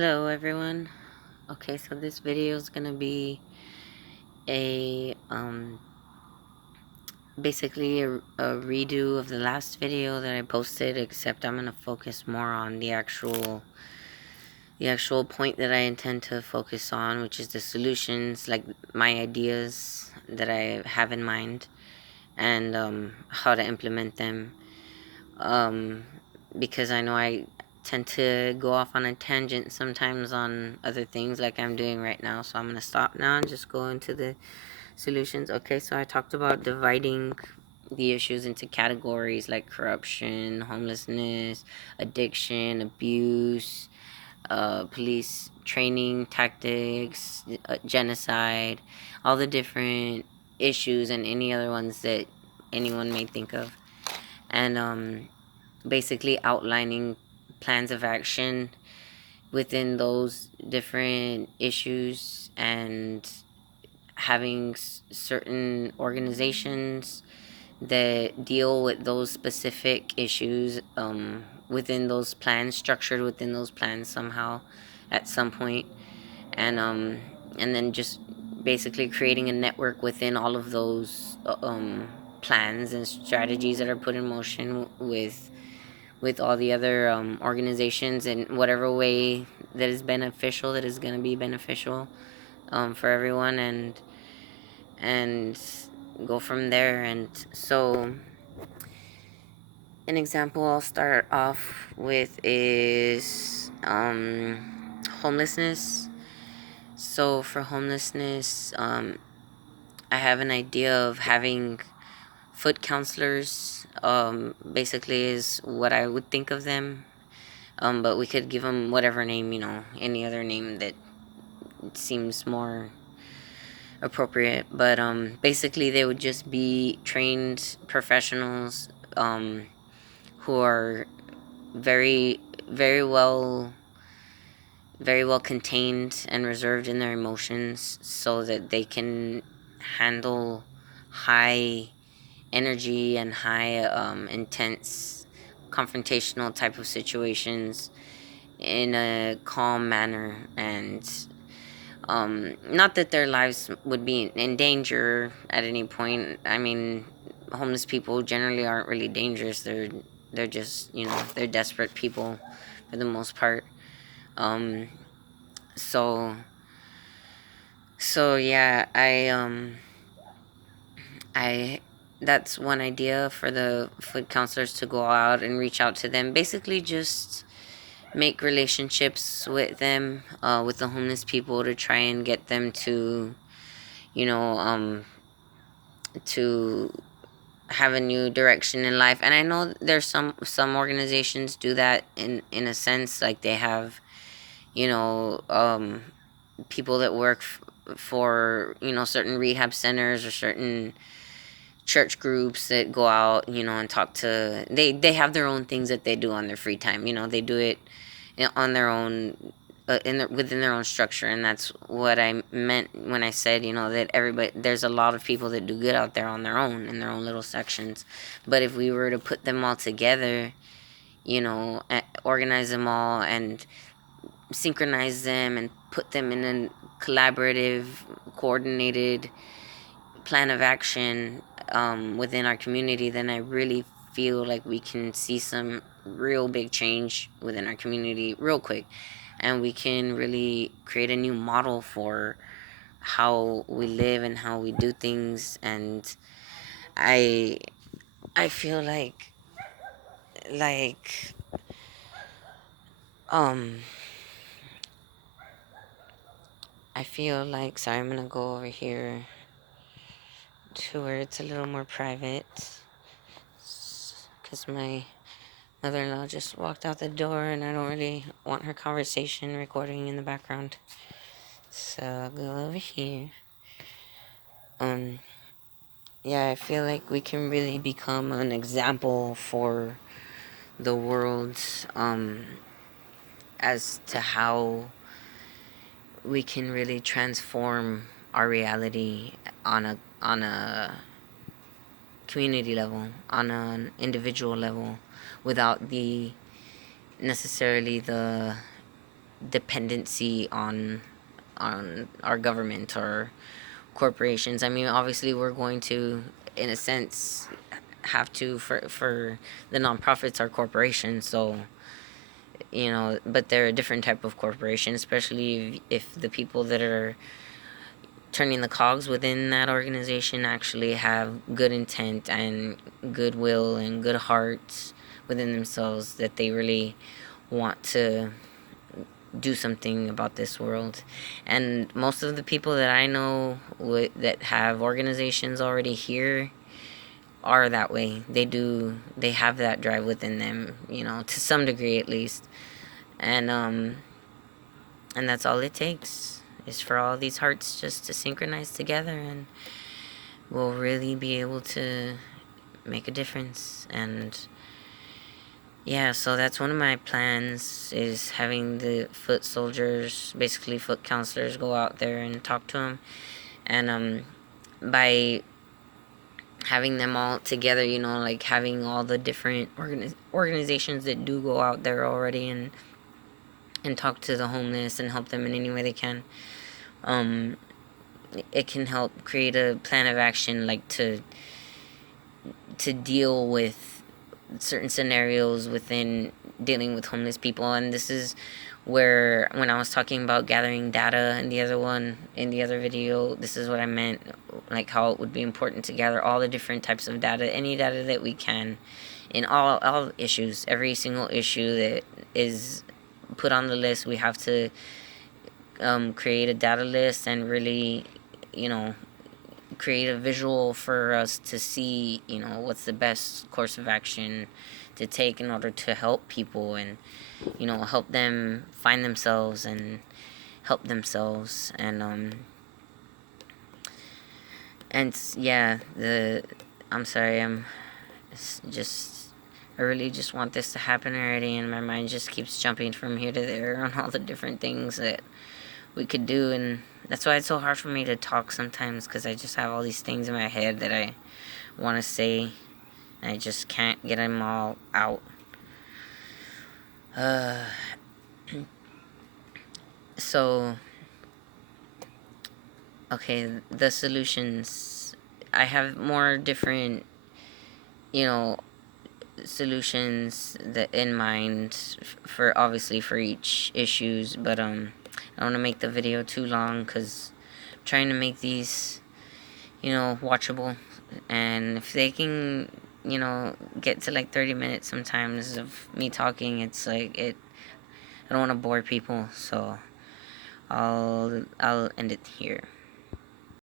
Hello everyone. Okay, so this video is gonna be a basically a redo of the last video that I posted, except I'm gonna focus more on the actual point that I intend to focus on, which is the solutions, like my ideas that I have in mind, and how to implement them. Um, because I know I tend to go off on a tangent sometimes on other things like I'm doing right now, so I'm going to stop now and just go into the solutions. Okay, so I talked about dividing the issues into categories like corruption, homelessness, addiction, abuse, police training tactics, genocide, all the different issues and any other ones that anyone may think of. And basically outlining plans of action within those different issues, and having certain organizations that deal with those specific issues within those plans, structured within those plans somehow at some point, and and then just basically creating a network within all of those plans and strategies that are put in motion with all the other organizations in whatever way that is beneficial, that is going to be beneficial for everyone, and go from there. And so an example I'll start off with is homelessness. So for homelessness, I have an idea of having foot counselors. Basically is what I would think of them. But we could give them whatever name, any other name that seems more appropriate. But basically, they would just be trained professionals who are very, very well contained and reserved in their emotions, so that they can handle high energy and high intense confrontational type of situations in a calm manner. And not that their lives would be in danger at any point. I mean, homeless people generally aren't really dangerous. They're just, they're desperate people for the most part. um so so yeah, I that's one idea, for the food counselors to go out and reach out to them, basically just make relationships with them, with the homeless people, to try and get them to, you know, to have a new direction in life. And I know there's some organizations do that in a sense, like they have, you know, people that work for, certain rehab centers or certain church groups that go out, and talk to, they have their own things that they do on their free time. They do it on their own, within their own structure. And that's what I meant when I said, that everybody, there's a lot of people that do good out there on their own, in their own little sections. But if we were to put them all together, organize them all and synchronize them and put them in a collaborative, coordinated plan of action within our community, then I really feel like we can see some real big change within our community real quick. And we can really create a new model for how we live and how we do things. And I I feel like um I feel like, sorry, I'm gonna go over here to where it's a little more private, because my mother-in-law just walked out the door and I don't really want her conversation recording in the background. So I'll go over here. Um, yeah, I feel like we can really become an example for the world, as to how we can really transform our reality on a community level, on an individual level, without the necessarily dependency on our government or corporations. I mean, obviously, we're going to, in a sense, have to for the nonprofits are corporations. So but they're a different type of corporation, especially if the people that are turning the cogs within that organization actually have good intent and goodwill and good hearts within themselves, that they really want to do something about this world. And most of the people that I know that have organizations already here are that way. They have that drive within them, to some degree at least. And that's all it takes, is for all these hearts just to synchronize together, and we'll really be able to make a difference. And yeah, so that's one of my plans, is having the foot soldiers, basically foot counselors, go out there and talk to them. And by having them all together, like having all the different organizations that do go out there already and talk to the homeless and help them in any way they can, it can help create a plan of action, like to deal with certain scenarios within dealing with homeless people. And this is where, when I was talking about gathering data in the other video, this is what I meant, like how it would be important to gather all the different types of data, any data that we can, in all issues, every single issue that is put on the list. We have to create a data list and really, create a visual for us to see, what's the best course of action to take in order to help people, and help them find themselves and help themselves. And yeah, I'm sorry, just I really just want this to happen already, and my mind just keeps jumping from here to there on all the different things that we could do. And that's why it's so hard for me to talk sometimes, because I just have all these things in my head that I want to say, and I just can't get them all out. So, okay, the solutions. I have more different, solutions that in mind, for obviously for each issues, but I don't want to make the video too long, because I'm trying to make these watchable. And if they can get to like 30 minutes sometimes of me talking, it's like I don't want to bore people, so I'll end it here.